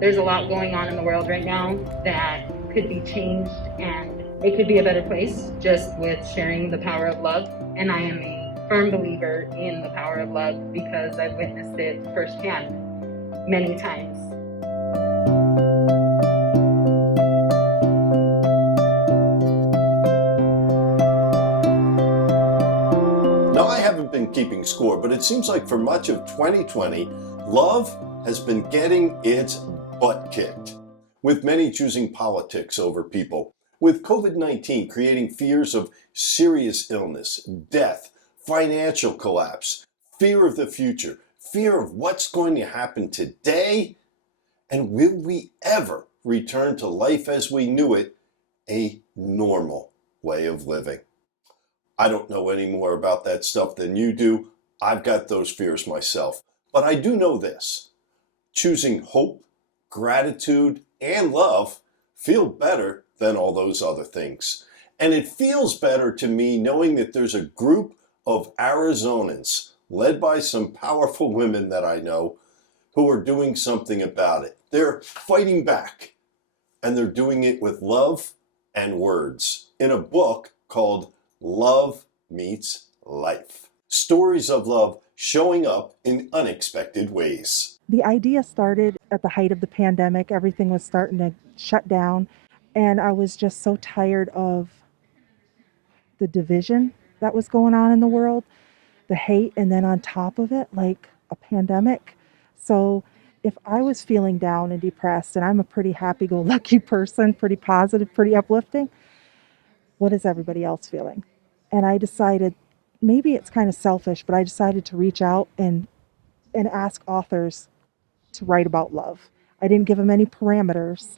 There's a lot going on in the world right now that could be changed, and it could be a better place just with sharing the power of love. And I am a firm believer in the power of love because I've witnessed it firsthand many times. Now, I haven't been keeping score, but it seems like for much of 2020, love has been getting its butt kicked, with many choosing politics over people, with COVID-19 creating fears of serious illness, death, financial collapse, fear of the future, fear of what's going to happen today, and will we ever return to life as we knew it, a normal way of living. I don't know any more about that stuff than you do. I've got those fears myself. But I do know this. Choosing hope, gratitude, and love feel better than all those other things. And it feels better to me knowing that there's a group of Arizonans, led by some powerful women that I know, who are doing something about it. They're fighting back, and they're doing it with love and words in a book called Love Meets Life. Stories of love showing up in unexpected ways. The idea started at the height of the pandemic. Everything was starting to shut down. And I was just so tired of the division that was going on in the world, the hate, and then on top of it, like a pandemic. So if I was feeling down and depressed, and I'm a pretty happy-go-lucky person, pretty positive, pretty uplifting, what is everybody else feeling? And I decided, maybe it's kind of selfish, but I decided to reach out and ask authors to write about love. I didn't give them any parameters.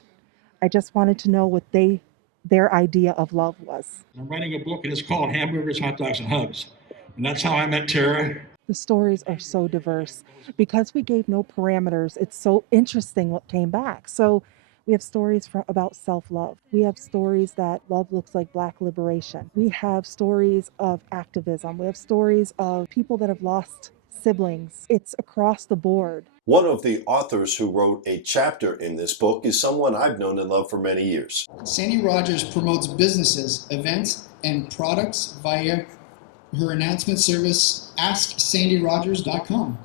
I just wanted to know what their idea of love was. I'm writing a book and it's called Hamburgers, Hot Dogs, and Hugs. And that's how I met Tara. The stories are so diverse. Because we gave no parameters, it's so interesting what came back. So we have stories about self-love. We have stories that love looks like Black liberation. We have stories of activism. We have stories of people that have lost siblings. It's across the board. One of the authors who wrote a chapter in this book is someone I've known and loved for many years. Sandy Rogers promotes businesses, events, and products via her announcement service, AskSandyRogers.com.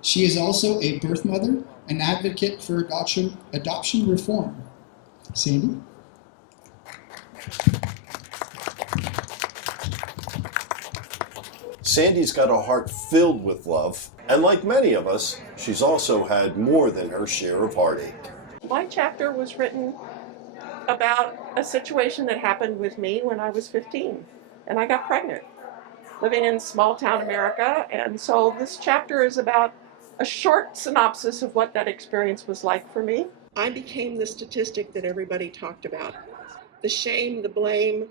She is also a birth mother, an advocate for adoption reform. Sandy? Sandy's got a heart filled with love, and like many of us, she's also had more than her share of heartache. My chapter was written about a situation that happened with me when I was 15, and I got pregnant, living in small town America, and so this chapter is about a short synopsis of what that experience was like for me. I became the statistic that everybody talked about. The shame, the blame,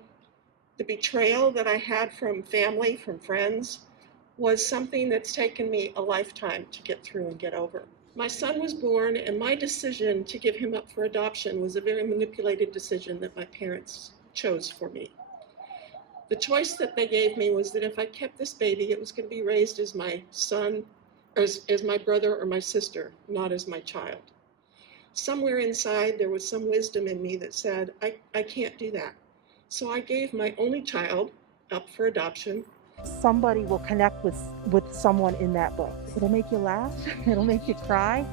the betrayal that I had from family, from friends, was something that's taken me a lifetime to get through and get over. My son was born, and my decision to give him up for adoption was a very manipulated decision that my parents chose for me. The choice that they gave me was that if I kept this baby, it was going to be raised as my son, or as my brother or my sister, not as my child. Somewhere inside, there was some wisdom in me that said, I can't do that. So I gave my only child up for adoption. Somebody will connect with someone in that book. It'll make you laugh, it'll make you cry,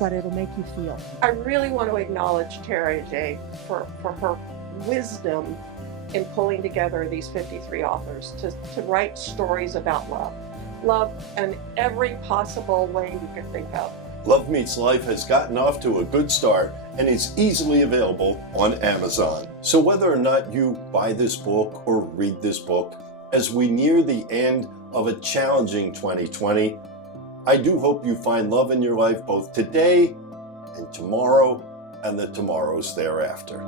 but it'll make you feel. I really want to acknowledge Tara Ijai for her wisdom in pulling together these 53 authors to write stories about love. Love in every possible way you could think of. Love Meets Life has gotten off to a good start and is easily available on Amazon. So whether or not you buy this book or read this book, as we near the end of a challenging 2020, I do hope you find love in your life both today and tomorrow and the tomorrows thereafter.